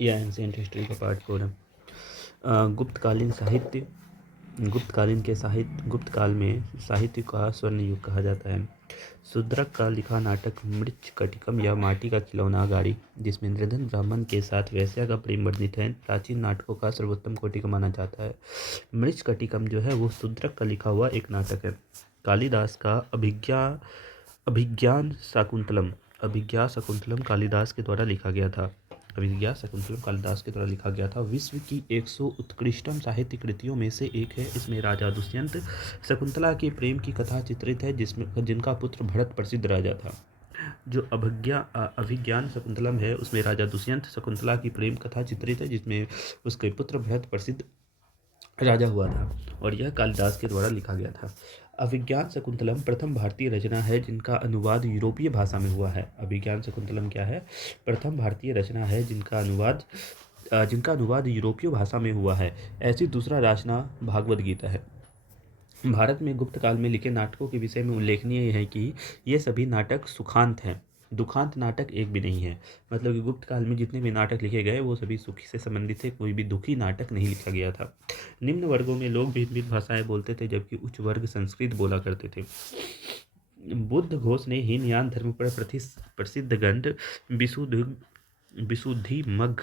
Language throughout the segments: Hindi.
या एंशियंट हिस्ट्री का पार्ट 4 है। गुप्तकालीन साहित्य। गुप्त काल में साहित्य का स्वर्ण युग कहा जाता है। शूद्रक का लिखा नाटक मृच्छकटिकम या माटी का खिलौना गाड़ी, जिसमें निर्धन ब्राह्मण के साथ वेश्या का प्रेम वर्णित है, प्राचीन नाटकों का सर्वोत्तम कोटि का माना जाता है। मृच्छकटिकम जो है वो शूद्रक का लिखा हुआ एक नाटक है। कालिदास का अभिज्ञान शकुंतलम कालिदास के द्वारा लिखा गया था। विश्व की 100 उत्कृष्टम साहित्य कृतियों में से एक है। इसमें राजा दुष्यंत शकुंतला के प्रेम की कथा चित्रित है, जिनका पुत्र भरत प्रसिद्ध राजा था। जो अभिज्ञान शकुंतलम है उसमें राजा दुष्यंत शकुंतला की प्रेम कथा चित्रित है, जिसमें उसके पुत्र भरत प्रसिद्ध राजा हुआ था, और यह कालिदास के द्वारा लिखा गया था। अभिज्ञान शकुंतलम प्रथम भारतीय रचना है जिनका अनुवाद यूरोपीय भाषा में हुआ है। अभिज्ञान शकुंतलम क्या है? प्रथम भारतीय रचना है जिनका अनुवाद यूरोपीय भाषा में हुआ है। ऐसी दूसरा रचना भागवत गीता है। भारत में गुप्त काल में लिखे नाटकों के विषय में उल्लेखनीय है कि ये सभी नाटक सुखांत हैं। दुखांत नाटक एक भी नहीं है। मतलब कि गुप्त काल में जितने भी नाटक लिखे गए वो सभी सुखी से संबंधित थे, कोई भी दुखी नाटक नहीं लिखा गया था। निम्न वर्गों में लोग भिन्न भिन्न भाषाएं बोलते थे, जबकि उच्च वर्ग संस्कृत बोला करते थे। बुद्ध घोष ने हीनयान धर्म पर प्रसिद्ध ग्रंथ विशुद्धिमग्ग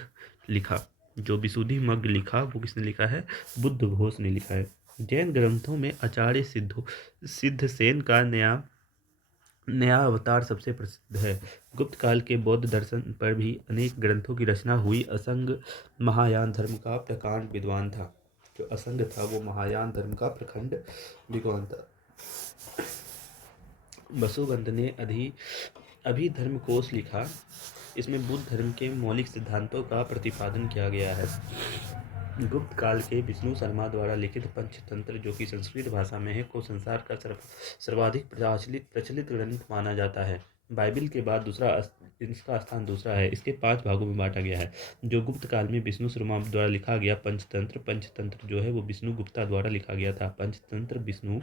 लिखा। जो विशुद्धिमग्ग लिखा वो किसने लिखा है? बुद्ध घोष ने लिखा है। जैन ग्रंथों में आचार्य सिद्धसेन का नया अवतार सबसे प्रसिद्ध है। गुप्त काल के बौद्ध दर्शन पर भी अनेक ग्रंथों की रचना हुई। असंग महायान धर्म का प्रकांड विद्वान था। जो असंग था वो महायान धर्म का प्रखंड विद्वान था। वसुबंध ने अभिधर्म कोश लिखा। इसमें बुद्ध धर्म के मौलिक सिद्धांतों का प्रतिपादन किया गया है। गुप्त काल के विष्णु शर्मा द्वारा लिखित पंचतंत्र, जो कि संस्कृत भाषा में है, को संसार का सर्वाधिक प्रचलित ग्रंथ माना जाता है। बाइबिल के बाद इसका स्थान दूसरा है। इसके 5 भागों में बांटा गया है। जो गुप्त काल में विष्णु शर्मा द्वारा लिखा गया पंचतंत्र जो है वो विष्णु गुप्ता द्वारा लिखा गया था। पंचतंत्र विष्णु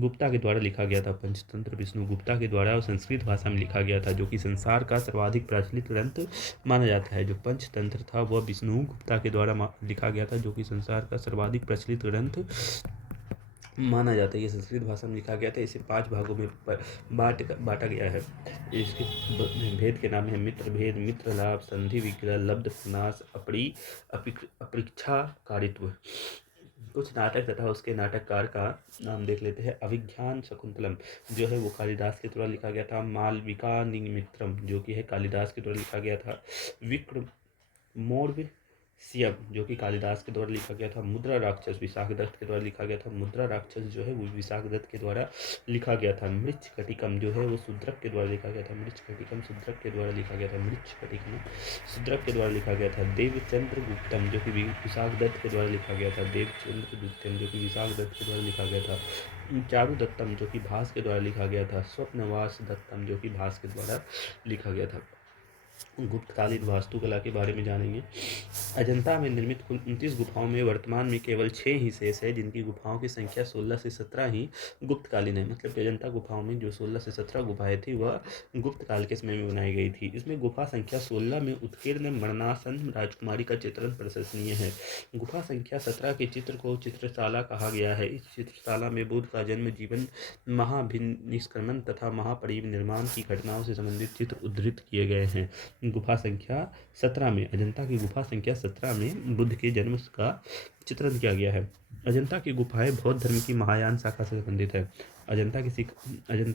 गुप्ता के द्वारा लिखा गया था। पंचतंत्र विष्णु गुप्ता के द्वारा संस्कृत भाषा में लिखा गया था, जो कि संसार का सर्वाधिक प्रचलित ग्रंथ माना जाता है। जो पंचतंत्र था वह विष्णु गुप्ता के द्वारा लिखा गया था, जो कि संसार का सर्वाधिक प्रचलित ग्रंथ माना जाता है। ये संस्कृत भाषा में लिखा गया था। इसे 5 भागों में बांटा गया है। इसके भेद के नाम है मित्र भेद, मित्र लाभ, संधि विग्रह, लब्ध प्रनाश, अपरीक्षाकारित्व। कुछ नाटक तथा उसके नाटककार का नाम देख लेते हैं। अभिज्ञान शकुंतलम जो है वो कालिदास के द्वारा लिखा गया था। मालविका निमित्रम जो कि है कालिदास के द्वारा लिखा गया था। विक्रमोर्व सियम जो कि कालिदास के द्वारा लिखा गया था। मुद्रा राक्षस विशाखदत्त के द्वारा लिखा गया था। मुद्रा राक्षस जो है वो विशाखदत्त के द्वारा लिखा गया था। मृच्छकटिकम जो है वो शूद्रक के द्वारा लिखा गया था। मृच्छकटिकम शूद्रक के द्वारा लिखा गया था। मृच्छकटिकम शूद्रक के द्वारा लिखा गया था। देवचंद्र गुप्तम जो कि विशाखदत्त के द्वारा लिखा गया था। देवचंद्र गुप्तम जो कि विशाखदत्त के द्वारा लिखा गया था। चारु दत्तम जो कि भास के द्वारा लिखा गया था। स्वप्नवास दत्तम जो कि भास के द्वारा लिखा गया था। गुप्तकालीन वास्तुकला के बारे में जानेंगे। अजंता में निर्मित कुल 29 गुफाओं में वर्तमान में केवल 6 ही शेष है, जिनकी गुफाओं की संख्या 16 से 17 ही गुप्तकालीन है। मतलब अजंता गुफाओं में जो 16 से 17 गुफाएं थी वह गुप्त काल के समय में बनाई गई थी। इसमें गुफा संख्या 16 में उत्कीर्ण मरणासन राजकुमारी का चित्रण प्रशंसनीय है। गुफा संख्या 17 के चित्र को चित्रशाला कहा गया है। इस चित्रशाला में बुद्ध का जन्म, जीवन, महाभिनिष्क्रमण तथा महापरिनिर्वाण की घटनाओं से संबंधित चित्र उद्धृत किए गए हैं। गुफा संख्या 17 में अजंता की गुफा संख्या 17 में बुद्ध के जन्म का चित्रण किया गया है। अजंता की गुफाएं बौद्ध धर्म की महायान शाखा से संबंधित है। अजंता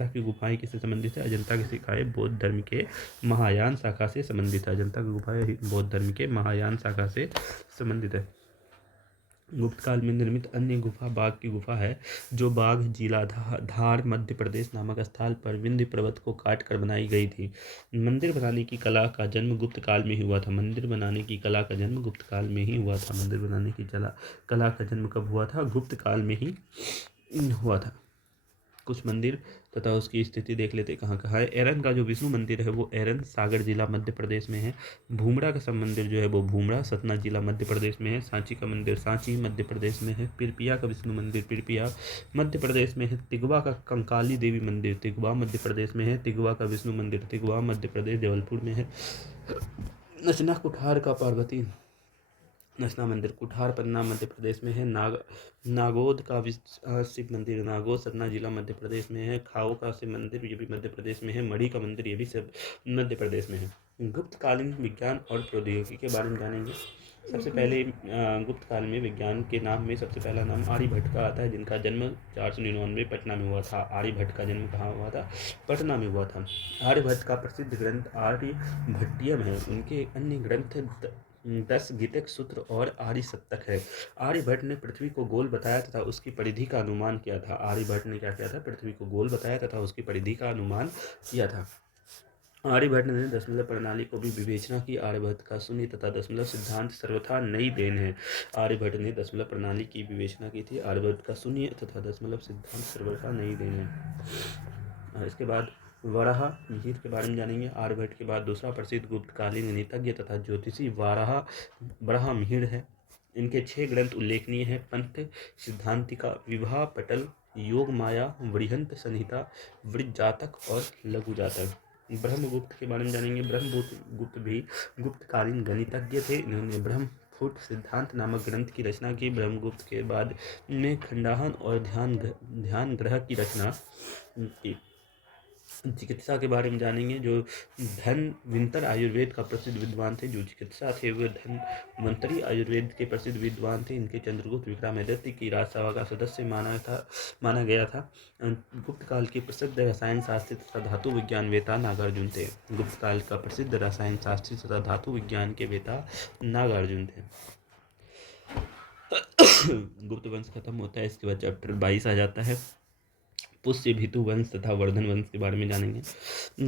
की गुफाएं किससे संबंधित है? अजंता की शिखाएं बौद्ध धर्म के महायान शाखा से संबंधित है। अजंता की गुफाएं बौद्ध धर्म के महायान शाखा से संबंधित है। गुप्त काल में निर्मित अन्य गुफा बाघ की गुफा है, जो बाघ जिला धार मध्य प्रदेश नामक स्थल पर विंध्य पर्वत को काट कर बनाई गई थी। मंदिर बनाने की कला का जन्म गुप्त काल में ही हुआ था। मंदिर बनाने की कला का जन्म गुप्त काल में ही हुआ था। मंदिर बनाने की कला का जन्म कब हुआ था? गुप्त काल में ही हुआ था। कुछ मंदिर तथा उसकी स्थिति देख लेते कहाँ कहाँ है। एरन का जो विष्णु मंदिर है वो एरन सागर जिला मध्य प्रदेश में है। भूमड़ा का सब मंदिर जो है वो भूमड़ा सतना जिला मध्य प्रदेश में है। सांची का मंदिर सांची मध्य प्रदेश में है। पिरपिया का विष्णु मंदिर पिरपिया मध्य प्रदेश में है। तिगवा का कंकाली देवी मंदिर तिगवा मध्य प्रदेश में है। तिगवा का विष्णु मंदिर तिगवा मध्य प्रदेश जबलपुर में है। नचना कुठार का पार्वती नचना मंदिर कुठार पन्ना मध्य प्रदेश में है। नागौद का शिव मंदिर नागौद सतना जिला मध्य प्रदेश में है। खाओ का शिव मंदिर ये भी मध्य प्रदेश में है। मढ़ी का मंदिर ये भी सब मध्य प्रदेश में है। गुप्तकालीन विज्ञान और प्रौद्योगिकी के बारे में जानेंगे। सबसे पहले गुप्त काल में विज्ञान के नाम में सबसे पहला नाम आर्यभट्ट का आता है, जिनका जन्म 499 पटना में हुआ था। आर्यभट्ट का जन्म कहाँ हुआ था? पटना में हुआ था। आर्यभट्ट का प्रसिद्ध ग्रंथ आर्यभट्टियम है। उनके अन्य ग्रंथ 10 गीतक सूत्र और आर्य सप्तक है। आर्यभट्ट ने पृथ्वी को गोल बताया तथा उसकी परिधि का अनुमान किया था। आर्यभट्ट ने क्या किया था? पृथ्वी को गोल बताया तथा उसकी परिधि का अनुमान किया था। आर्यभट्ट ने दशमलव प्रणाली को भी विवेचना की। आर्यभट्ट का शून्य तथा दशमलव सिद्धांत सर्वथा नई देन है। आर्यभट्ट ने दशमलव प्रणाली की विवेचना की थी। आर्यभट्ट का शून्य तथा दशमलव सिद्धांत सर्वथा नई देन है। इसके बाद वराह मिहिर के बारे में जानेंगे। आर्यभट्ट के बाद दूसरा प्रसिद्ध गुप्तकालीन गणितज्ञ तथा ज्योतिषी वराह मिहिर है। इनके 6 ग्रंथ उल्लेखनीय हैं। पंथ सिद्धांतिका, विवाह पटल, योग माया, वृहंत संहिता, वृज्जातक और लघु जातक। ब्रह्मगुप्त के बारे में जानेंगे। ब्रह्मगुप्त भी गुप्तकालीन गणितज्ञ थे। इन्होंने ब्रह्मफुट सिद्धांत नामक ग्रंथ की रचना की। ब्रह्मगुप्त के बाद में खंडाहन और ध्यान ग्रह की रचना की। चिकित्सा के बारे में जानेंगे। जो धन्वंतरि आयुर्वेद का प्रसिद्ध विद्वान थे, जो चिकित्सा थे वे धन्वंतरि आयुर्वेद के प्रसिद्ध विद्वान थे। इनके चंद्रगुप्त विक्रमादित्य की राजसभा का सदस्य माना गया था। गुप्त काल के प्रसिद्ध रसायन शास्त्री तथा धातु विज्ञान वेता नागार्जुन थे। गुप्त काल का प्रसिद्ध रसायन शास्त्री तथा धातु विज्ञान के वेता नागार्जुन थे। गुप्त वंश खत्म होता है। इसके बाद चैप्टर 22 आ जाता है। पुष्य भितु वंश तथा वर्धन वंश के बारे में जानेंगे।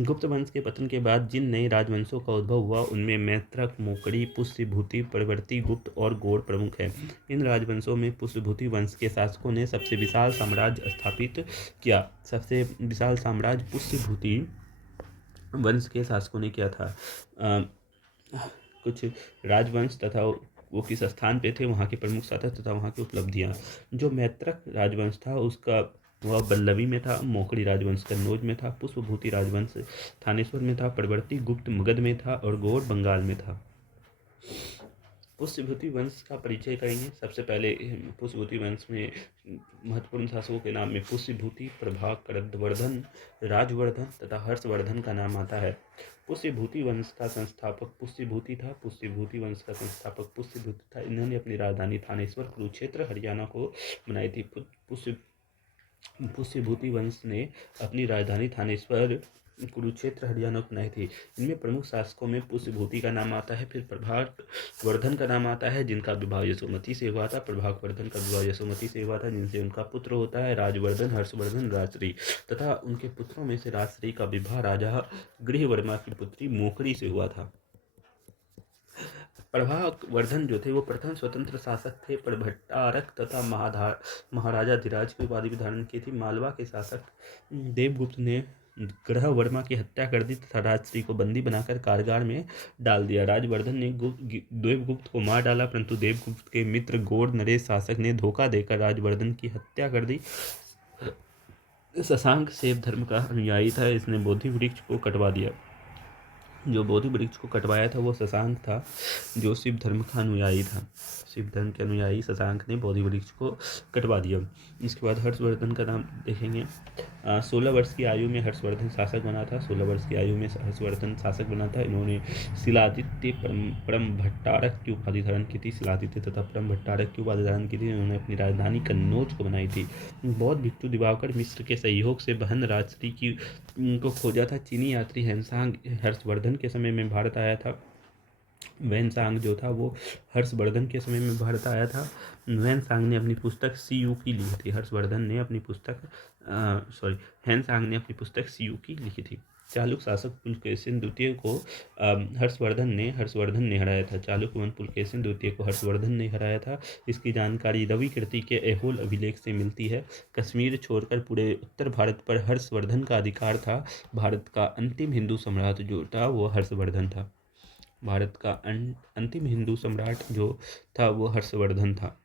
गुप्त वंश के पतन के बाद जिन नए राजवंशों का उद्भव हुआ उनमें मैत्रक, मोकड़ी, पुष्यभूति, परवर्ती, गुप्त और गौड़ प्रमुख हैं। इन राजवंशों में पुष्यभूति वंश के शासकों ने सबसे विशाल साम्राज्य स्थापित किया। सबसे विशाल साम्राज्य पुष्यभूति वंश के शासकों ने किया था। कुछ राजवंश तथा वो किस स्थान पे थे, वहाँ के प्रमुख शासक तथा वहाँ की उपलब्धियाँ। जो मैत्रक राजवंश था उसका वह बल्लभी में था। मोकड़ी राजवंश कन्नौज में था। पुष्पभूति राजवंश थानेश्वर में था। परवर्ती गुप्त मगध में था और गौड़ बंगाल में था। पुष्यभूति वंश का परिचय करेंगे। सबसे पहले पुष्यभूति वंश में महत्वपूर्ण शासकों के नाम में पुष्यभूति, प्रभाकरवर्धन, राजवर्धन तथा हर्षवर्धन का नाम आता है। पुष्यभूति वंश का संस्थापक पुष्यभूति था। पुष्यभूति वंश का संस्थापक पुष्यभूति था। इन्होंने अपनी राजधानी थानेश्वर कुरुक्षेत्र हरियाणा को बनाई थी। पुष्यभूति वंश ने अपनी राजधानी थानेश्वर कुरुक्षेत्र हरियाणा को बनाई थी। इनमें प्रमुख शासकों में पुष्यभूति का नाम आता है। फिर प्रभाकरवर्धन का नाम आता है, जिनका विवाह यशोमती से हुआ था। प्रभाकरवर्धन का विवाह यशोमती से हुआ था, जिनसे उनका पुत्र होता है राजवर्धन, हर्षवर्धन, राजश्री तथा उनके पुत्रों में से राजश्री का विवाह राजा गृहवर्मा की पुत्री मोकड़ी से हुआ था। प्रभाकरवर्धन जो थे वो प्रथम स्वतंत्र शासक थे। पर भट्टारक तथा महाराजा धीराज की उपाधि भी धारण की थी। मालवा के शासक देवगुप्त ने गृहवर्मा की हत्या कर दी तथा राजश्री को बंदी बनाकर कारागार में डाल दिया। राजवर्धन ने देवगुप्त को मार डाला, परंतु देवगुप्त के मित्र गौड़ नरेश शासक ने धोखा देकर राजवर्धन की हत्या कर दी। शशांक शैव धर्म का अनुयायी था। इसने बोधि वृक्ष को कटवा दिया। जो बोधि वृक्ष को कटवाया था वो शशांक था, जो शिव धर्म का अनुयायी था। शिव धर्म के अनुयायी शशांक ने बोधि वृक्ष को कटवा दिया। इसके बाद हर्षवर्धन का नाम देखेंगे। 16 वर्ष की आयु में हर्षवर्धन शासक बना था। 16 वर्ष की आयु में हर्षवर्धन शासक बना था। इन्होंने शिलादित्य, परम भट्टारक की उपाधि धारण की थी। शिलादित्य तथा परम भट्टारक की उपाधि धारण की थी। इन्होंने अपनी राजधानी कन्नौज को बनाई थी। बौद्ध भिक्षु दिवाकर मिश्र के सहयोग से बहन राजश्री को खोजा था। चीनी यात्री हेनसांग हर्षवर्धन के समय में भारत आया था। वैनसांग जो था वो हर्षवर्धन के समय में भारत आया था। वैनसांग ने अपनी पुस्तक सीयू की लिखी थी। हेनसांग ने अपनी पुस्तक सीयू की लिखी थी। चालुक्य शासक पुलकेशिन द्वितीय को हर्षवर्धन ने हराया था। चालुक्य वंश पुलकेशिन द्वितीय को हर्षवर्धन ने हराया था। इसकी जानकारी रवि कृति के ऐहोल अभिलेख से मिलती है। कश्मीर छोड़कर पूरे उत्तर भारत पर हर्षवर्धन का अधिकार था। भारत का अंतिम हिंदू सम्राट जो था वो हर्षवर्धन था। भारत का अंतिम हिंदू सम्राट जो था वो हर्षवर्धन था।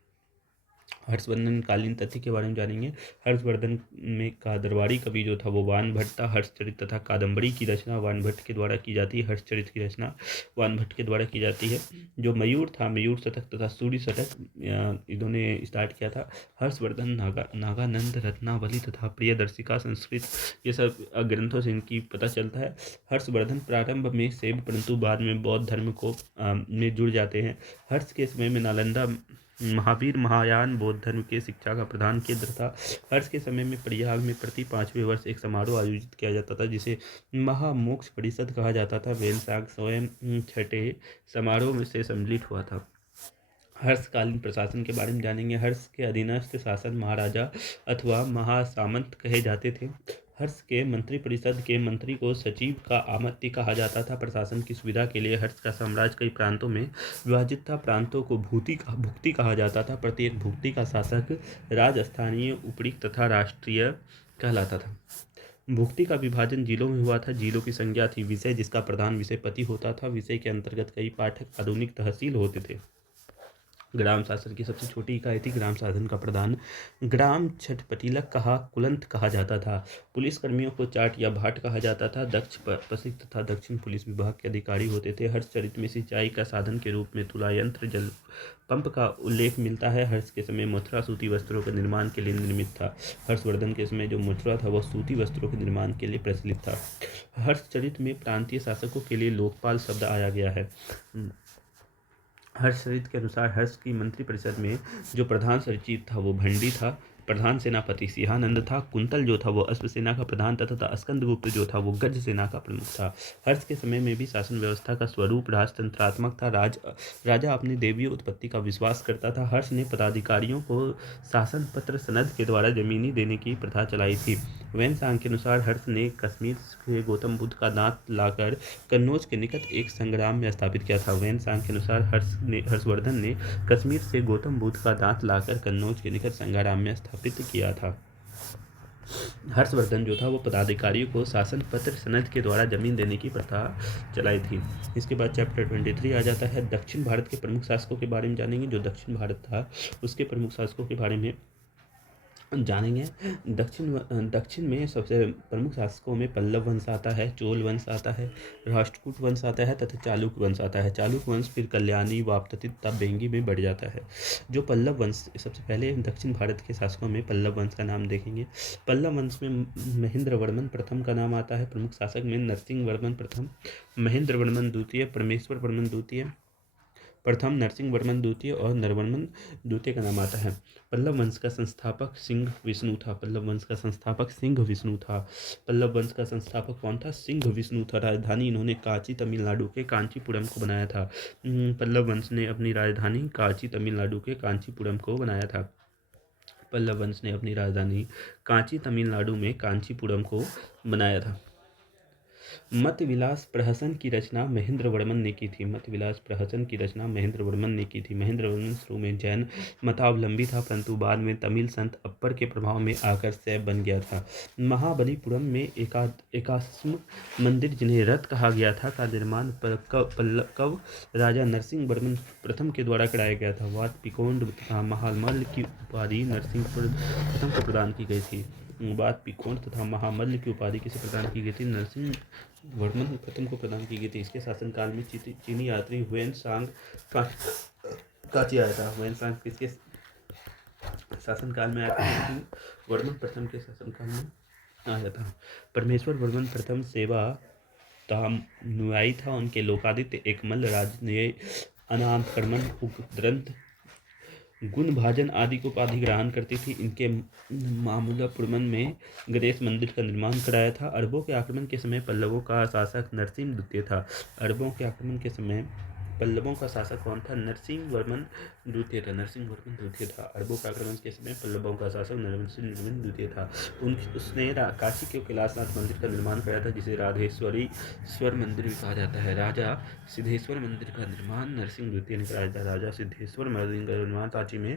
हर्षवर्धन कालीन तथ्य के बारे में जानेंगे। हर्षवर्धन में का दरबारी कवि जो था वो वानभट्ट था। हर्षचरित तथा कादंबरी की रचना वानभट्ट के द्वारा की जाती है। हर्षचरित की रचना वानभट्ट के द्वारा की जाती है। जो मयूर था, मयूर शतक तथा सूर्य शतक इन्होंने स्टार्ट किया था। हर्षवर्धन नागानंद, रत्नावली तथा प्रियदर्शिका संस्कृत, ये सब ग्रंथों से इनकी पता चलता है। हर्षवर्धन प्रारंभ में शैव परंतु बाद में बौद्ध धर्म को में जुड़ जाते हैं। हर्ष के समय में नालंदा महावीर महायान बौद्ध धर्म के शिक्षा का प्रधान केंद्र था। हर्ष के समय में प्रयाग में प्रति 5वें वर्ष एक समारोह आयोजित किया जाता था जिसे महामोक्ष परिषद कहा जाता था। वेनसांग स्वयं छठे समारोह में से सम्मिलित हुआ था। हर्षकालीन प्रशासन के बारे में जानेंगे। हर्ष के अधीनस्थ शासन महाराजा अथवा महासामंत कहे जाते थे। हर्ष के मंत्रिपरिषद के मंत्री को सचिव का आमंत्री कहा जाता था। प्रशासन की सुविधा के लिए हर्ष का साम्राज्य कई प्रांतों में विभाजित था। प्रांतों को भुक्ति कहा जाता था। प्रत्येक भुक्ति का शासक राजस्थानीय, उपरीक तथा राष्ट्रीय कहलाता था। भुक्ति का विभाजन जिलों में हुआ था। जिलों की संज्ञा थी विषय, जिसका प्रधान विषयपति होता था। विषय के अंतर्गत कई पाठक आधुनिक तहसील होते थे। ग्राम शासन की सबसे छोटी इकाई थी ग्राम शासन का प्रधान ग्राम छठपटिलक कुलंत कहा जाता था। पुलिस कर्मियों को चाट या भाट कहा जाता था। दक्ष पसिक तथा दक्षिण पुलिस विभाग के अधिकारी होते थे। हर्षचरित में सिंचाई का साधन के रूप में तुला यंत्र, जल पंप का उल्लेख मिलता है। हर्ष के समय मथुरा सूती वस्त्रों के निर्माण के लिए निर्मित था। हर्षवर्धन के समय जो मथुरा था वह सूती वस्त्रों के निर्माण के लिए प्रचलित था। हर्षचरित में प्रांतीय शासकों के लिए लोकपाल शब्द आया गया है। हर्षचरित के अनुसार हर्ष की मंत्रिपरिषद में जो प्रधान सचिव था वो भंडी था। प्रधान सेनापति सिंहानंद था। कुंतल जो था वो अश्वसेना का प्रधान तथा स्कंदगुप्त जो था वो गज सेना का प्रमुख था। हर्ष के समय में भी शासन व्यवस्था का स्वरूप राजतंत्रात्मक था। राजा अपनी देवीय उत्पत्ति का विश्वास करता था। हर्ष ने पदाधिकारियों को शासन पत्र सनद के द्वारा जमीनी देने की प्रथा चलाई थी। वेनसांग के अनुसार हर्ष ने कश्मीर से गौतम बुद्ध का दांत लाकर कन्नौज के निकट एक संग्राम में स्थापित किया था। वेनसांग के अनुसार हर्षवर्धन ने कश्मीर से गौतम बुद्ध का दांत लाकर कन्नौज के निकट संग्राम में स्थापित किया था। हर्षवर्धन जो था वो पदाधिकारियों को शासन पत्र सनद के द्वारा जमीन देने की प्रथा चलाई थी। इसके बाद चैप्टर 23 आ जाता है। दक्षिण भारत के प्रमुख शासकों के बारे में जानेंगे। जो दक्षिण भारत था उसके प्रमुख शासकों के बारे में जानेंगे। दक्षिण में सबसे प्रमुख शासकों में पल्लव वंश आता है, चोल वंश आता है, राष्ट्रकूट वंश आता है तथा चालुक्य वंश आता है। चालुक्य वंश फिर कल्याणी, वापतित तथा बेंगी में बढ़ जाता है। जो पल्लव वंश, सबसे पहले दक्षिण भारत के शासकों में पल्लव वंश का नाम देखेंगे। पल्लव वंश में महेंद्रवर्मन प्रथम का नाम आता है। प्रमुख शासक में नरसिंहवर्मन प्रथम, महेंद्रवर्मन द्वितीय, परमेश्वरवर्मन द्वितीय प्रथम, नरसिंहवर्मन द्वितीय और नरवर्मन द्वितीय का नाम आता है। पल्लव वंश का संस्थापक सिंह विष्णु था। पल्लव वंश का संस्थापक सिंह विष्णु था। पल्लव वंश का संस्थापक कौन था? सिंह विष्णु था। राजधानी इन्होंने कांची तमिलनाडु के कांचीपुरम को बनाया था। पल्लव वंश ने अपनी राजधानी कांची तमिलनाडु के कांचीपुरम को बनाया था। पल्लव वंश ने अपनी राजधानी कांची तमिलनाडु में कांचीपुरम को बनाया था। मत विलास प्रहसन की रचना महेंद्रवर्मन ने की थी। मत विलास प्रहसन की रचना महेंद्रवर्मन ने की थी। महेंद्रवर्मन शुरू में जैन मतावलंबी था परंतु बाद में तमिल संत अप्पर के प्रभाव में आकर शैव बन गया था। महाबलीपुरम में एकाश्म मंदिर जिन्हें रथ कहा गया था का निर्माण पल्लव राजा नरसिंहवर्मन प्रथम के द्वारा कराया गया था। वात पिकोंड तथा महामल्ल की उपाधि नरसिंह प्रथम को प्रदान की गई थी। वात पिकोंड तथा महामल्ल की उपाधि किसे प्रदान की गई थी? नरसिंहवर्मन प्रथम को प्रदान की गई थी। इसके शासनकाल में चीनी यात्री हुएनसांग कांची आया था। हुएनसांग किसके शासनकाल में आया था? वर्मन प्रथम के शासनकाल में आया था। परमेश्वर वर्मन प्रथम सेवा अनुयायी था। उनके लोकादित्य, एकमल्ल, राजन्य, अनाथकर्मण, उग्रंथ, गुण भाजन आदि को उपाधि ग्रहण करती थी। इनके मामल्लपुरम में गणेश मंदिर का निर्माण कराया था। अरबों के आक्रमण के समय पल्लवों का शासक नरसिंह द्वितीय था। अरबों के आक्रमण के समय पल्लवों का शासक कौन था? नरसिंहवर्मन द्वितीय था। नरसिंहवर्मन द्वितीय था। अरबों के आक्रमण के समय पल्लवों का शासक नरसिंहवर्मन द्वितीय था। उसने काशी के कैलाशनाथ मंदिर का निर्माण कराया था जिसे राधेश्वरीश्वर मंदिर भी कहा जाता है। राजा सिद्धेश्वर मंदिर का निर्माण नरसिंह द्वितीय ने कराया था। राजा सिद्धेश्वर मंदिर का निर्माण काशी में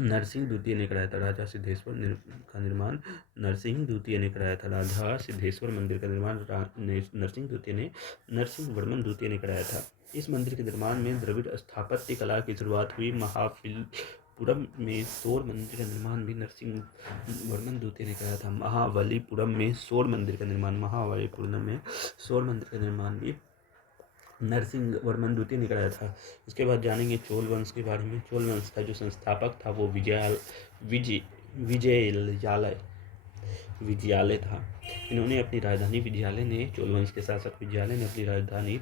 नरसिंह द्वितीय ने कराया था। राजा सिद्धेश्वर का निर्माण नरसिंह द्वितीय ने कराया था। राजा सिद्धेश्वर मंदिर का निर्माण नरसिंह द्वितीय ने नरसिंहवर्मन द्वितीय ने कराया था। इस मंदिर के निर्माण में द्रविड़ स्थापत्य कला की शुरुआत हुई। महाबलीपुरम में सौर मंदिर का निर्माण भी नरसिंह वर्मन द्वितीय ने कराया था। महाबलीपुरम में सौर मंदिर का निर्माण, महाबलीपुरम में सौर मंदिर का निर्माण भी नरसिंह वर्मन द्वितीय ने कराया था। इसके बाद जानेंगे चोल वंश के बारे में। चोल वंश का जो संस्थापक था वो विजयालय था। इन्होंने अपनी राजधानी विजयालय ने चोल वंश के शासक विजयालय ने अपनी राजधानी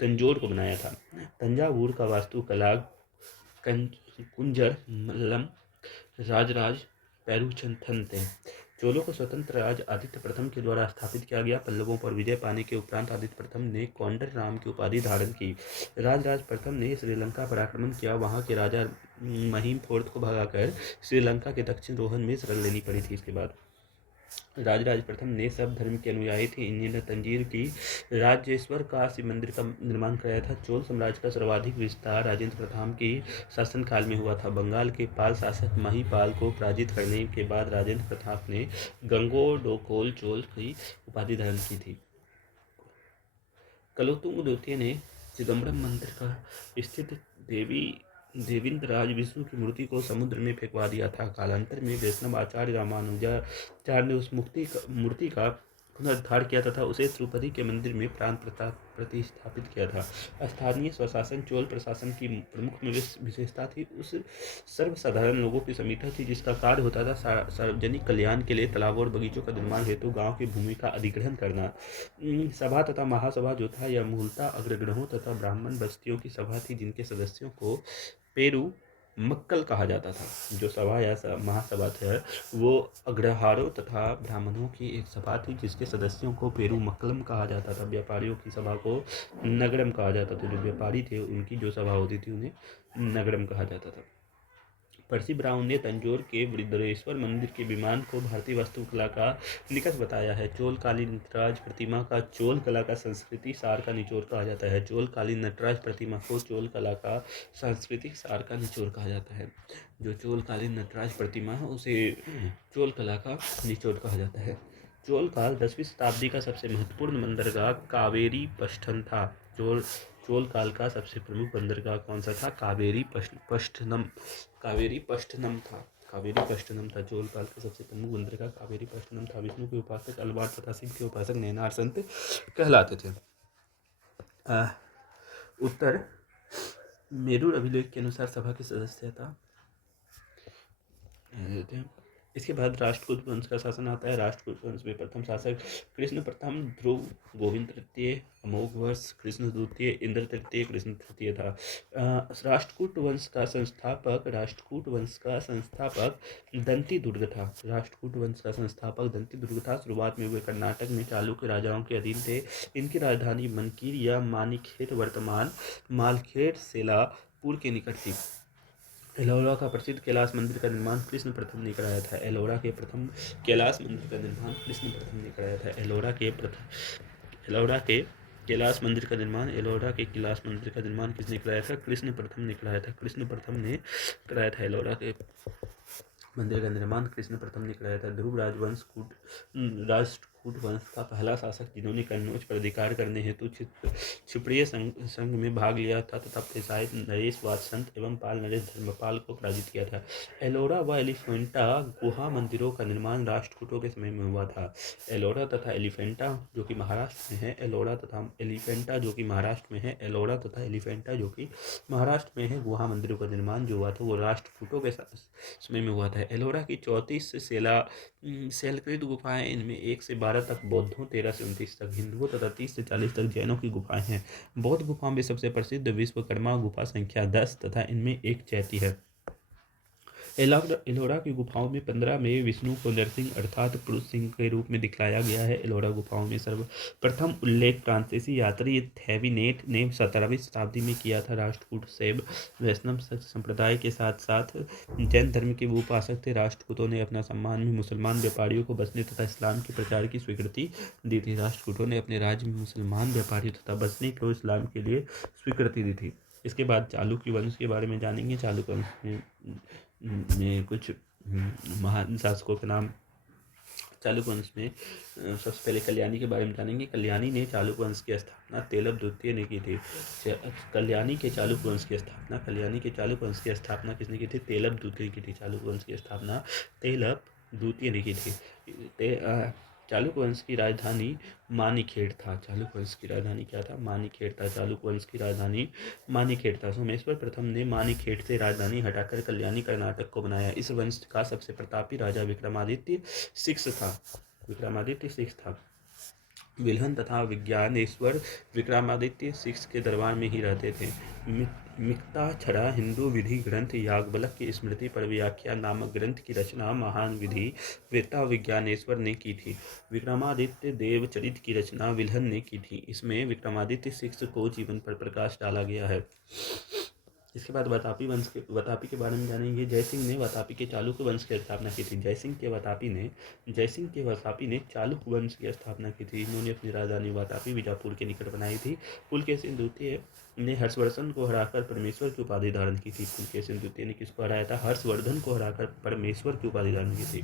तंजौर को बनाया था। तंजावुर का वास्तुकला कुंजर मल्लम राजराज पेरुचंथन थे। चोलों को स्वतंत्र राज आदित्य प्रथम के द्वारा स्थापित किया गया। पल्लवों पर विजय पाने के उपरांत आदित्य प्रथम ने कौंडर राम की उपाधि धारण की। राजराज प्रथम ने श्रीलंका पर आक्रमण किया। वहां के राजा महिम फोर्थ को भगाकर श्रीलंका के दक्षिण रोहन में शरण लेनी पड़ी थी। इसके बाद राजराज प्रथम ने सब धर्म के अनुयायी थे। इन्होंने तंजीर की राजेश्वर का शिव मंदिर का निर्माण कराया था। चोल साम्राज्य का सर्वाधिक विस्तार राजेंद्र प्रथम के शासनकाल में हुआ था। बंगाल के पाल शासक महिपाल को पराजित करने के बाद राजेंद्र प्रताप ने गंगोडोकोल चोल की उपाधि धारण की थी। कलोतुंग द्वितीय ने चिदम्बरम मंदिर का स्थित देवेंद्रराज विष्णु की मूर्ति को समुद्र में फेंकवा दिया था। कालांतर में वैष्णव आचार्य रामानुजाचार्य ने उस मूर्ति का पुनरुद्धार किया तथा उसे तिरुपति के मंदिर में प्राण प्रतिष्ठापित किया था। स्थानीय स्वशासन चोल प्रशासन की प्रमुख विशेषता थी। उस सर्वसाधारण लोगों की समीक्षा थी जिसका कार्य होता था सार्वजनिक कल्याण के लिए तालाबों और बगीचों का निर्माण हेतु गांव की भूमि का अधिग्रहण करना। सभा तथा महासभा जो था यह मूलतः अग्रग्रहों तथा ब्राह्मण बस्तियों की सभा थी जिनके सदस्यों को पेरू मक्कल कहा जाता था। जो सभा या महासभा थे वो अग्रहारों तथा ब्राह्मणों की एक सभा थी जिसके सदस्यों को पेरू मक्कलम कहा जाता था। व्यापारियों की सभा को नगरम कहा जाता था। जो व्यापारी थे उनकी जो सभा होती थी उन्हें नगरम कहा जाता था। पर्सी ब्राउन ने तंजौर के वृद्धरेश्वर मंदिर के विमान को भारतीय वास्तुकला का निकट बताया है। चोल कालीन नटराज प्रतिमा का चोल कला का संस्कृति सार का निचोड़ कहा जाता है। चोल कालीन नटराज प्रतिमा को चोल कला का सांस्कृतिक सार का निचोड़ कहा जाता है। जो चोल कालीन नटराज प्रतिमा है उसे चोल कला का निचोड़ कहा जाता है। चोल काल 10वीं शताब्दी का सबसे महत्वपूर्ण बंदरगाह कावेरी पश्चिम था। चोल काल का सबसे प्रमुख बंदरगाह कौन सा था? कावेरी पश्चिम था। चोल काल का सबसे प्रमुख बंदरगाह कावेरी पश्चिम था। विष्णु के उपासक अलवार तथा शिव के उपासक नैनार संत कहलाते थे। उत्तर मेरूर अभिलेख के अनुसार सभा की सदस्यता। इसके बाद राष्ट्रकूट वंश का शासन आता है। राष्ट्रकूट वंश में प्रथम शासक कृष्ण प्रथम, ध्रुव, गोविंद तृतीय, अमोघ वर्ष, कृष्ण द्वितीय, इंद्र तृतीय, कृष्ण तृतीय था। राष्ट्रकूट वंश का संस्थापक दंती दुर्ग था। शुरुआत में वे कर्नाटक में चालुक्य राजाओं के अधीन थे। इनकी राजधानी मनकीर या मानिकखेड़ वर्तमान मालखेड़ सेलापुर के निकट थी। एलोरा का प्रसिद्ध कैलाश मंदिर का निर्माण कृष्ण प्रथम ने कराया था। एलोरा के कैलाश मंदिर का निर्माण किसने कराया था? कृष्ण प्रथम ने कराया था। एलोरा के मंदिर का निर्माण कृष्ण प्रथम ने कराया था। ध्रुव राष्ट्रकूट वंश का पहला शासक जिन्होंने कन्नौज पर अधिकार करने हेतु क्षत्रिय संघ में भाग लिया था तथा पेशायत नरेश वात्संत एवं पाल नरेश धर्मपाल को पराजित किया था। एलोरा व एलिफेंटा गुहा मंदिरों का निर्माण राष्ट्रकूटों के समय में हुआ था। एलोरा तथा एलिफेंटा जो कि महाराष्ट्र में है गुहा मंदिरों का निर्माण जो हुआ था वो राष्ट्रकूटों के समय में हुआ था। एलोरा की 34 शैलकृत गुफाएं, इनमें 1 से 12 तक बौद्धों, 13 से 29 तक हिंदुओं तथा 30 से 40 तक जैनों की गुफाएं हैं। बौद्ध गुफाओं में सबसे प्रसिद्ध विश्वकर्मा गुफा संख्या 10 तथा इनमें एक चैती है। एलोरा की गुफाओं में 15 में विष्णु को नरसिंह अर्थात पुरुष सिंह के रूप में दिखलाया गया है। एलोरा गुफाओं में सर्वप्रथम उल्लेख फ्रांसीसी यात्री थेविनेट ने 17वीं शताब्दी में किया था। राष्ट्रकूट शैव वैष्णव संप्रदाय के साथ साथ जैन धर्म के वो उपासक थे। राष्ट्रकूटों ने अपना सम्मान में मुसलमान व्यापारियों को बसने तथा इस्लाम के प्रचार की स्वीकृति दी थी। राष्ट्रकूटों ने अपने राज्य में मुसलमान व्यापारियों तथा बसने को इस्लाम के लिए स्वीकृति दी थी। इसके बाद चालुक्य वंश के बारे में जानेंगे। चालुक्य वंश में कुछ महान शासकों के नाम चालुक्य वंश में सबसे पहले कल्याणी के बारे में जानेंगे। कल्याणी ने चालुक्य वंश की स्थापना तेलव द्वितीय ने की थी। कल्याणी के चालुक्य वंश की स्थापना किसने की थी? तेलव द्वितीय की थी। चालुक्य वंश की स्थापना तेलव द्वितीय ने की थी। चालुक्य वंश की राजधानी मानीखेड़ था। चालुक्य वंश की राजधानी क्या था? मानीखेड़ था। चालुक्य वंश की राजधानी मानीखेड़ था। सोमेश्वर प्रथम ने मानीखेड़ से राजधानी हटाकर कल्याणी कर्नाटक को बनाया। इस वंश का सबसे प्रतापी राजा विक्रमादित्य सिक्स था। विल्हन तथा विज्ञानेश्वर विक्रमादित्य सिक्स के दरबार में ही रहते थे। मिक्ता छड़ा हिंदू विधि ग्रंथ याज्ञवल्क्य की स्मृति पर व्याख्या नामक ग्रंथ की रचना महान विधि वेत्ता विज्ञानेश्वर ने की थी। विक्रमादित्य देवचरित की रचना विल्हन ने की थी। इसमें विक्रमादित्य सिक्स को जीवन पर प्रकाश डाला गया है। इसके बाद वातापी के बारे में जानेंगे। जयसिंह ने वातापी के चालुक्य वंश की स्थापना की थी। जयसिंह के वातापी ने चालुक्य वंश की स्थापना की थी। इन्होंने अपनी राजधानी वातापी बीजापुर के निकट बनाई थी। पुलकेशिन द्वितीय ने हर्षवर्धन को हराकर परमेश्वर की उपाधि धारण की थी। पुलकेशिन द्वितीय ने किसको हराया था? हर्षवर्धन को हराकर परमेश्वर की उपाधि धारण की थी।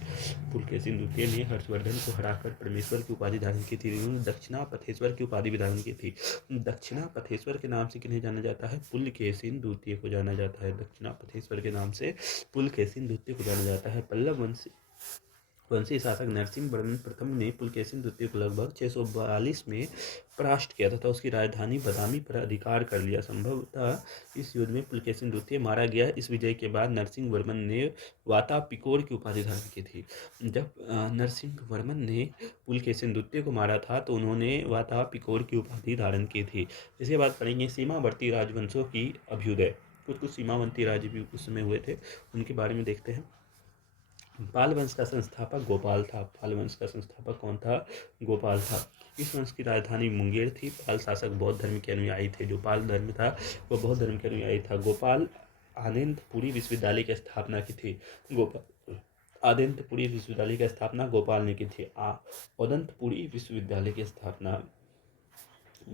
पुलकेशिन द्वितीय ने हर्षवर्धन को हराकर परमेश्वर की उपाधि धारण की थी। इन्होंने दक्षिणापथेश्वर की उपाधि भी धारण की थी। दक्षिणापथेश्वर के नाम से किन्हें जाना जाता है? पुलकेशिन द्वितीय को जाना जाता है। दक्षिणापथेश्वर के नाम से पुलकेशिन द्वितीय को जाना जाता है। पल्लव वंशी शासक नरसिंह वर्मन प्रथम ने पुलकेशिन द्वितीय को लगभग 642 में परास्त किया तथा उसकी राजधानी बदामी पर अधिकार कर लिया। संभवतः इस युद्ध में पुलकेशिन द्वितीय मारा गया। इस विजय के बाद नरसिंह वर्मन ने वातापिकोर की उपाधि धारण की थी। जब नरसिंह वर्मन ने पुलकेशिन द्वितीय को मारा था तो उन्होंने वातापिकोर की उपाधि धारण की थी। इसके बाद पढ़ेंगे सीमावर्ती राजवंशों की अभ्युदय। कुछ सीमावर्ती राज्य भी उस समय हुए थे, उनके बारे में देखते हैं। पाल वंश का संस्थापक गोपाल था। पाल वंश का संस्थापक कौन था? गोपाल था। इस वंश की राजधानी मुंगेर थी। पाल शासक बौद्ध धर्म के अनुयायी थे। जो पाल धर्म था वो बौद्ध धर्म के अनुयायी था। गोपाल आनंदपुरी विश्वविद्यालय की स्थापना की थी। आनंदपुरी विश्वविद्यालय की स्थापना गोपाल ने की थी। औदंतपुरी विश्वविद्यालय की स्थापना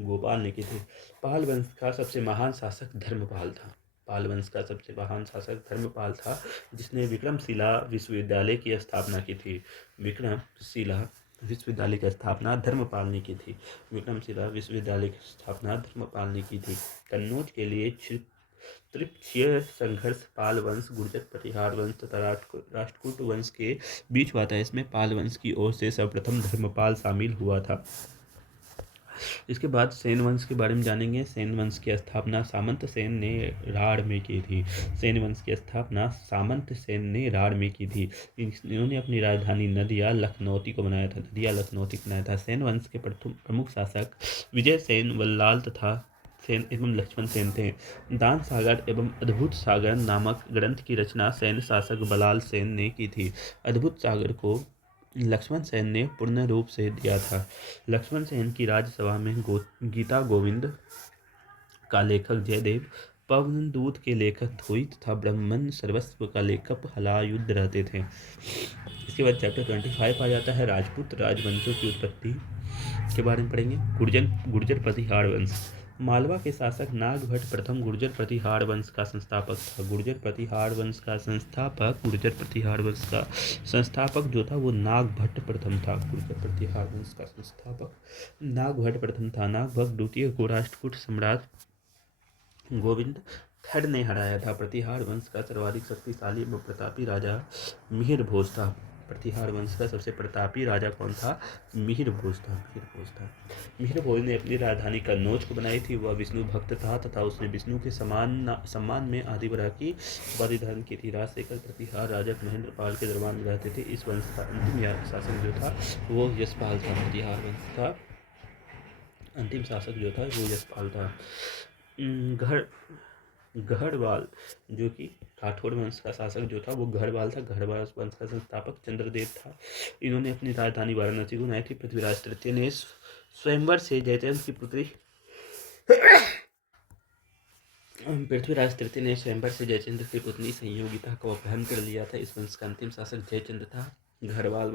गोपाल ने की थी। पाल वंश का सबसे महान शासक धर्मपाल था। पाल वंश का सबसे महान शासक धर्मपाल था, जिसने विक्रमशिला विश्वविद्यालय की स्थापना की थी। विक्रमशिला विश्वविद्यालय की स्थापना धर्मपाल ने की थी। विक्रमशिला विश्वविद्यालय की स्थापना धर्मपाल ने की थी। कन्नौज के लिए त्रिपक्षीय संघर्ष पाल वंश, गुर्जर प्रतिहार वंश तथा राष्ट्रकूट वंश के बीच हुआ था। इसमें पाल वंश की ओर से सर्वप्रथम धर्मपाल शामिल हुआ था। इसके बाद सेन वंश के बारे में जानेंगे। सेन वंश की स्थापना सामंत सेन ने राढ़ में की थी। सेन वंश की स्थापना सामंत सेन ने राढ़ में की थी। इन्होंने अपनी राजधानी नदिया लखनौती को बनाया था। सेन वंश के प्रमुख शासक विजय सेन, वल्लाल तथा सेन एवं लक्ष्मण सेन थे। दान सागर एवं अद्भुत सागर नामक ग्रंथ की रचना सैन्य शासक बलाल सेन ने की थी। अद्भुत सागर को लक्ष्मण सेन ने पूर्ण रूप से दिया था। लक्ष्मण सेन की राज्यसभा में गीता गोविंद का लेखक जयदेव, पवनदूत के लेखक धोई तथा ब्राह्मण सर्वस्व का लेखक हलायुद्ध रहते थे। इसके बाद चैप्टर 25 आ जाता है। राजपूत राजवंशों की उत्पत्ति के बारे में पढ़ेंगे। गुर्जर प्रतिहार वंश। मालवा के शासक नागभट्ट प्रथम गुर्जर प्रतिहार वंश का संस्थापक था। गुर्जर प्रतिहार वंश का संस्थापक जो था वो नागभट्ट प्रथम था। गुर्जर प्रतिहार वंश का संस्थापक नागभट्ट प्रथम था। नागभट्ट द्वितीय को राष्ट्रकूट सम्राट गोविंद थर्ड ने हराया था। प्रतिहार वंश का सर्वाधिक शक्तिशाली एवं प्रतापी राजा मिहिर भोज था। प्रतिहार वंश का सबसे प्रतापी राजा कौन था? मिहिर भोज था। मिहिर भोज ने अपनी राजधानी कन्नौज को बनाई थी। वह विष्णु भक्त था तथा उसने विष्णु के सम्मान में आदिवरा की उपाधि धारण की थी। राजशेखर प्रतिहार राजक महेंद्रपाल के दरबार में रहते थे। इस वंश का अंतिम शासक जो था वो यशपाल था। प्रतिहार वंश का अंतिम शासक जो था वो यशपाल था। गढ़वाल जो कि राठौड़ वंश का शासक जो था वो गढ़वाल था। गढ़वाल वंश का संस्थापक चंद्रदेव था। इन्होंने अपनी राजधानी वाराणसी को बनाई थी। पृथ्वीराज तृतीय ने स्वयंवर से जयचंद्र की पुत्री संयोगिता को अपहरण कर लिया था। इस वंश का अंतिम शासक जयचंद्र था। गढ़वाल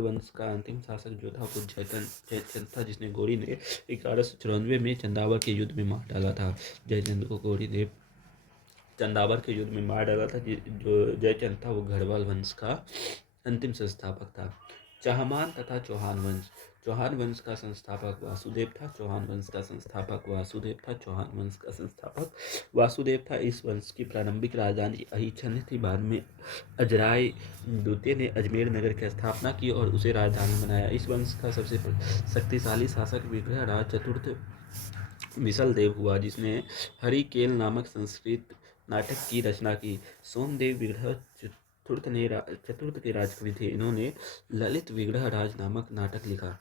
वंश का अंतिम शासक जो था वो जयचंद था, जिसने गौरी ने 1194 में चंदावर के युद्ध में मार डाला था। जयचंद को गौरी ने चंदावर के युद्ध में मार डाला था। जो जयचंद था वो गढ़वाल वंश का अंतिम संस्थापक था। चाहमान तथा चौहान वंश। चौहान वंश का संस्थापक वासुदेव था। चौहान वंश का संस्थापक वासुदेव था। चौहान वंश का संस्थापक वासुदेव था। इस वंश की प्रारंभिक राजधानी अहिछन्न थी। बाद में अजराय द्वितीय ने अजमेर नगर की स्थापना की और उसे राजधानी बनाया। इस वंश का सबसे शक्तिशाली शासक विग्रहराज चतुर्थ मिसल देव हुआ, जिसने हरिकेल नामक संस्कृत नाटक की रचना की। सोमदेव विग्रह चतुर्थ के राजकवि थे। इन्होंने ललित विग्रह राज नामक नाटक लिखा।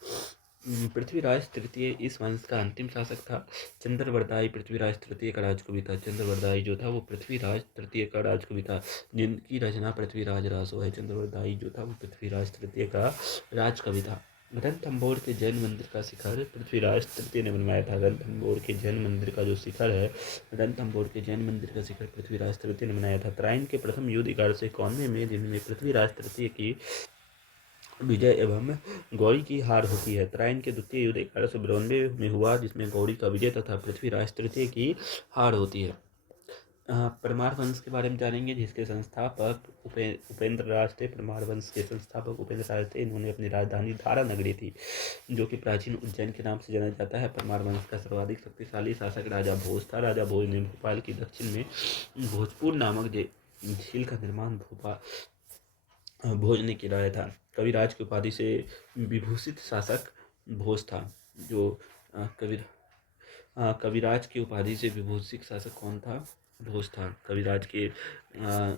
पृथ्वीराज तृतीय इस वंश का अंतिम शासक था। चंद्रवरदाई पृथ्वीराज तृतीय का राजकवि था। चंद्रवरदाई जो था वो पृथ्वीराज तृतीय का राजकवि था, जिनकी रचना पृथ्वीराज रासो है। चंद्रवरदाई जो था वो पृथ्वीराज तृतीय का राजकवि था। रणथंभौर के जैन मंदिर का शिखर पृथ्वीराज तृतीय ने बनवाया था। रणथंभौर के जैन मंदिर का जो शिखर है, रणथंभौर के जैन मंदिर का शिखर पृथ्वीराज तृतीय ने बनाया था। तराइन के प्रथम युद्ध 1151 में, जिनमें पृथ्वीराज तृतीय की विजय एवं गौरी की हार होती है। तराइन के द्वितीय युद्ध 1192 में हुआ, जिसमें गौरी का विजय तथा पृथ्वीराज तृतीय की हार होती है। परमार वंश के बारे में जानेंगे, जिसके संस्थापक उपेंद्र राज थे। परमार वंश के संस्थापक उपेंद्र राज थे। इन्होंने अपनी राजधानी धारा नगरी थी, जो कि प्राचीन उज्जैन के नाम से जाना जाता है। परमार वंश का सर्वाधिक शक्तिशाली शासक राजा भोज था। राजा भोज ने भोपाल की दक्षिण में भोजपुर नामक झील का निर्माण भोज ने किराया था। कविराज की उपाधि से विभूषित शासक भोज था। जो कविराज की उपाधि से विभूषित शासक कौन था? भोज था। कविराज के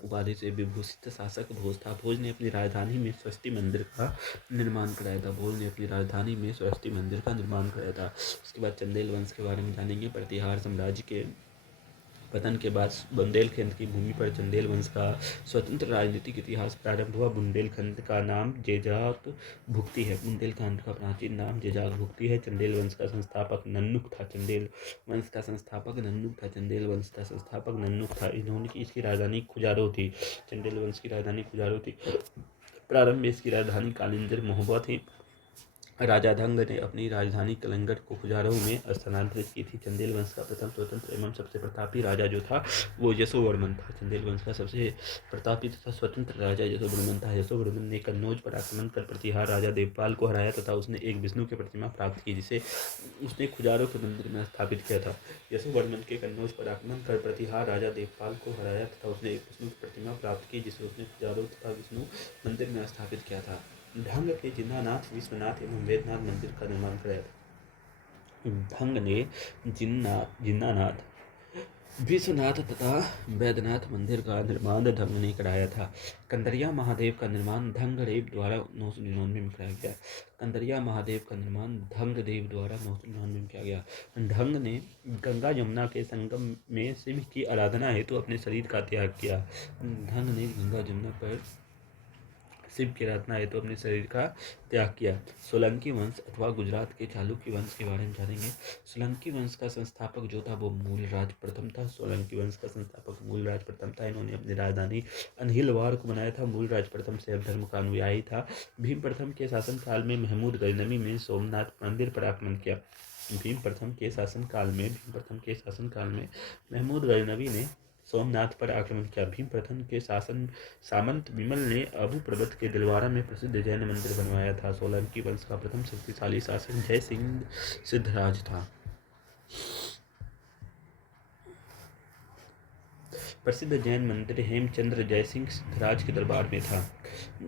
उपाधि से विभूषित शासक भोज था। भोज ने अपनी राजधानी में स्वस्ति मंदिर का निर्माण कराया था। भोज ने अपनी राजधानी में स्वस्ति मंदिर का निर्माण कराया था। उसके बाद चंदेल वंश के बारे में जानेंगे। प्रतिहार साम्राज्य के पतन के बाद बुंदेलखंड की भूमि पर चंदेल वंश का स्वतंत्र राजनीतिक इतिहास प्रारंभ हुआ। बुंदेलखंड का नाम जेजात भुक्ति है। बुंदेलखंड का प्राचीन नाम जेजात भुक्ति है। चंदेल वंश का संस्थापक नन्नुक था। चंदेल वंश का संस्थापक नन्नुक था। चंदेल वंश का संस्थापक नन्नुक था। इन्होंने इसकी राजधानी खुजारो थी। चंदेल वंश की राजधानी खुजारो थी। प्रारंभ में इसकी राजधानी कालिंजर महोबा थी। राजा धंग ने अपनी राजधानी कलंगट को खुजारो में स्थानांतरित की थी। चंदेल वंश का प्रथम स्वतंत्र एवं सबसे प्रतापी राजा जो था वो यशोवर्मन था। चंदेल वंश का सबसे प्रतापी तथा स्वतंत्र राजा यशोवर्मन था। यशोवर्मन ने कन्नौज पर आक्रमण कर प्रतिहार राजा देवपाल को हराया तथा उसने एक विष्णु की प्रतिमा प्राप्त की, जिसे उसने खुजारो के मंदिर में स्थापित किया था। यशोवर्मन के कन्नौज पर आक्रमण कर प्रतिहार राजा देवपाल को हराया तथा उसने एक विष्णु की प्रतिमा प्राप्त की, जिसे उसने खुजारो तथा विष्णु मंदिर में स्थापित किया था। ढंग के जिन्नानाथ विश्वनाथ एवं वेदनाथ मंदिर का निर्माण कराया था। ढंग ने जिन्नानाथ विश्वनाथ तथा वैद्यनाथ मंदिर का निर्माण ढंग ने कराया था। कंदरिया महादेव का निर्माण धंगदेव द्वारा 999 में कराया गया। कंदरिया महादेव का निर्माण धंगदेव द्वारा 999 में किया गया। ढंग ने गंगा यमुना के संगम में शिव की आराधना हेतु अपने शरीर का त्याग किया। ढंग ने गंगा यमुना पर शिव की आराधना हेतु अपने शरीर का त्याग किया। सोलंकी वंश अथवा गुजरात के चालुक्य वंश के बारे में जानेंगे। सोलंकी वंश का संस्थापक जो था वो मूलराज प्रथम था। सोलंकी वंश का संस्थापक मूलराज प्रथम था। इन्होंने अपनी राजधानी अनहिलवाड़ को बनाया था। मूलराज प्रथम शैव धर्म का अनुयायी था। भीम प्रथम के शासनकाल में महमूद गजनवी ने सोमनाथ मंदिर पर आक्रमण किया। भीम प्रथम के शासनकाल में महमूद गजनवी ने सोमनाथ पर आक्रमण किया। भीम प्रथम के सामंत विमल ने अबू पर्वत के दिलवारा में प्रसिद्ध जैन मंदिर बनवाया था। सोलंकी वंश का प्रथम शक्तिशाली शासक जय सिंह सिद्धराज था। प्रसिद्ध जैन मंदिर हेमचंद्र जयसिंह सिद्धराज के दरबार में था।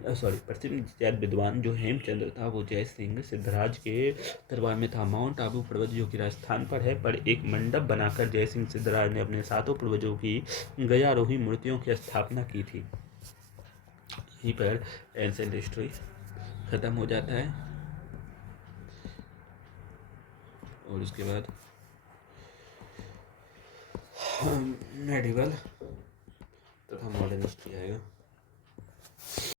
प्रसिद्ध जैन विद्वान जो हेमचंद्र था वो जय सिंह सिद्धराज के दरबार में था। माउंट आबू पर्वत जो कि राजस्थान पर है, पर एक मंडप बनाकर जय सिंह सिद्धराज ने अपने 7 पूर्वजों की गयारोही मूर्तियों की स्थापना की थी। यहीं पर एंशिएंट हिस्ट्री खत्म हो जाता है और उसके बाद मेडिवल तथा मॉडर्न हिस्ट्री आएगा।